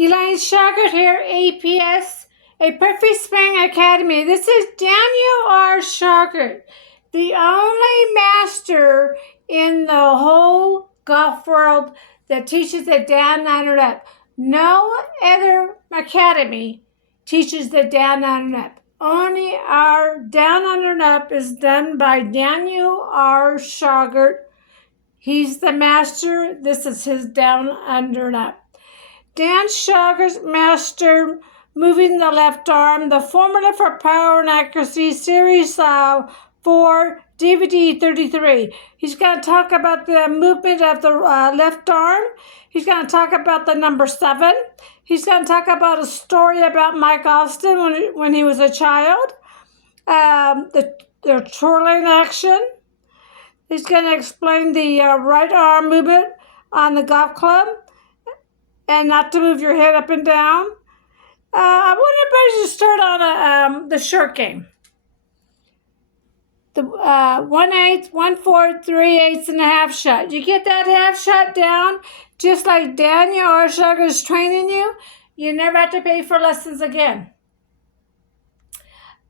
Elaine Schauger here, APS, a Perfect Swing Academy. This is Daniel R. Schauger, the only master in the whole golf world that teaches the down, under, and up. No other academy teaches the down, under, and up. Only our down, under, and up is done by Daniel R. Schauger. He's the master. This is his down, under, and up. Dan Schauger's master moving the left arm, the formula for power and accuracy, series 4, DVD 33. He's going to talk about the movement of the left arm. He's going to talk about the number 7. He's going to talk about a story about Mike Austin when he was a child, the twirling action. He's going to explain the right arm movement on the golf club, and not to move your head up and down. I want everybody to start on the short game. The 1/8, 1/4, 3/8, and a half shot. You get that half shot down, just like Daniel R. Schauger is training you, you never have to pay for lessons again.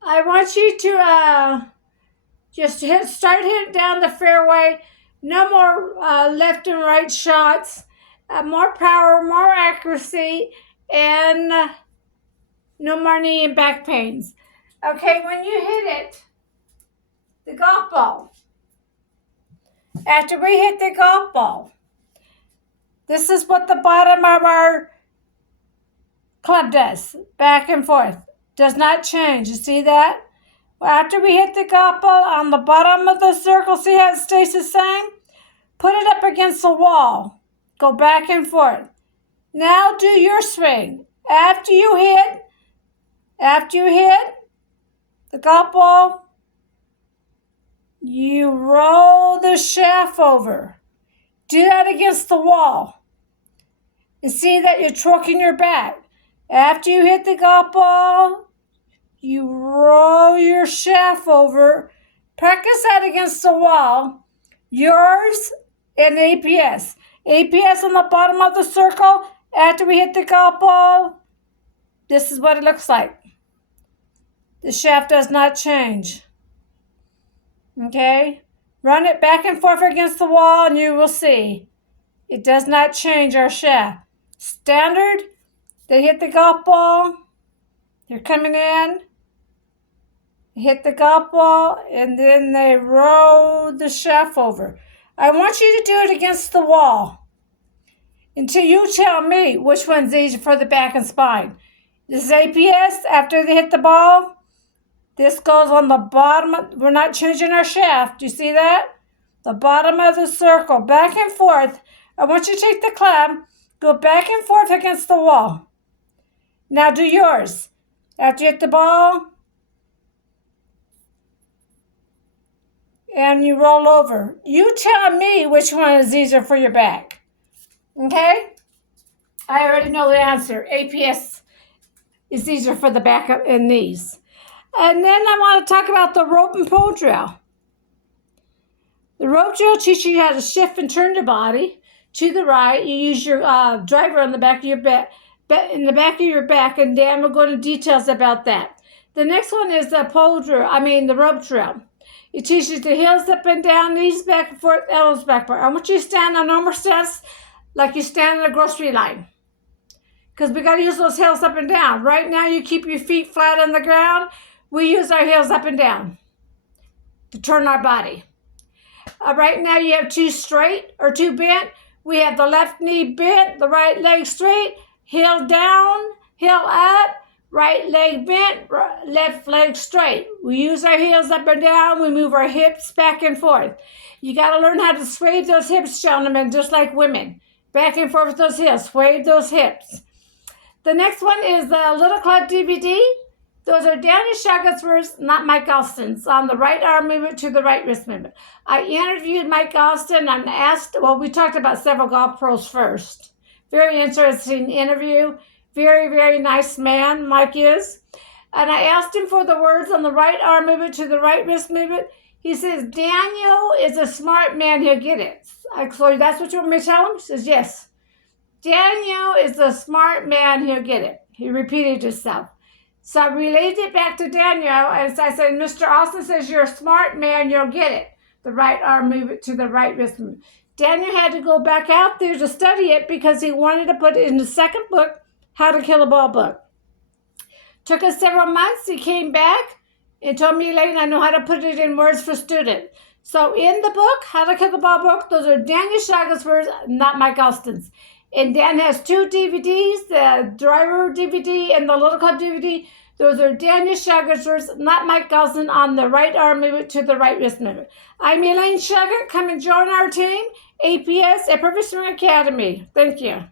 I want you to just start hitting down the fairway. No more left and right shots. More power, more accuracy, and no more knee and back pains. Okay, when you hit it, the golf ball, after we hit the golf ball, this is what the bottom of our club does, back and forth. Does not change. You see that? After we hit the golf ball, on the bottom of the circle, see how it stays the same? Put it up against the wall. Go back and forth. Now do your swing. After you hit the golf ball, you roll the shaft over. Do that against the wall. And see that you're torquing your back. After you hit the golf ball, you roll your shaft over. Practice that against the wall. Yours and APS. APS on the bottom of the circle. After we hit the golf ball, this is what it looks like. The shaft does not change. Okay? Run it back and forth against the wall and you will see. It does not change our shaft. Standard, they hit the golf ball. They're coming in. They hit the golf ball and then they roll the shaft over. I want you to do it against the wall until you tell me which one's easier for the back and spine. This is APS. After they hit the ball, this goes on the bottom. We're not changing our shaft. You see that? The bottom of the circle, back and forth. I want you to take the club, go back and forth against the wall. Now do yours. After you hit the ball, and you roll over. You tell me which one is easier for your back. Okay? I already know the answer. APS is easier for the back and knees. And then I want to talk about the rope and pull drill. The rope drill teaches you how to shift and turn your body to the right. You use your driver on the back of your back, in the back of your back, and Dan will go into details about that. The next one is the the rope drill. It teaches the heels up and down, knees back and forth, elbows backward. I want you to stand on normal steps like you stand in a grocery line. Because we got to use those heels up and down. Right now, you keep your feet flat on the ground. We use our heels up and down to turn our body. Right now, you have 2 straight or 2 bent. We have the left knee bent, the right leg straight, heel down, heel up. Right leg bent, left leg straight. We use our heels up and down. We move our hips back and forth. You got to learn how to sway those hips, gentlemen, just like women. Back and forth with those heels. Sway those hips. The next one is the Little Club DVD. Those are Daniel Schauger's words, not Mike Austin's, on the right arm movement to the right wrist movement. I interviewed Mike Austin and asked, we talked about several golf pros first. Very interesting interview. Very, very nice man, Mike is. And I asked him for the words on the right arm movement to the right wrist movement. He says, Daniel is a smart man, he'll get it. So that's what you want me to tell him? He says, yes. Daniel is a smart man, he'll get it. He repeated himself. So I relayed it back to Daniel, and I said, Mr. Austin says you're a smart man, you'll get it. The right arm, move it to the right wrist. Daniel had to go back out there to study it because he wanted to put it in the second book, How to Kill a Ball book. Took us several months. He came back and told me, Elaine, I know how to put it in words for students. So in the book, How to Kill a Ball book, those are Daniel Schauger's words, not Mike Austin's. And Dan has 2 DVDs, the driver DVD and the Little Club DVD. Those are Daniel Schauger's words, not Mike Austin, on the right arm movement to the right wrist movement. I'm Elaine Schauger. Come and join our team, APS at Perfect Swing Academy. Thank you.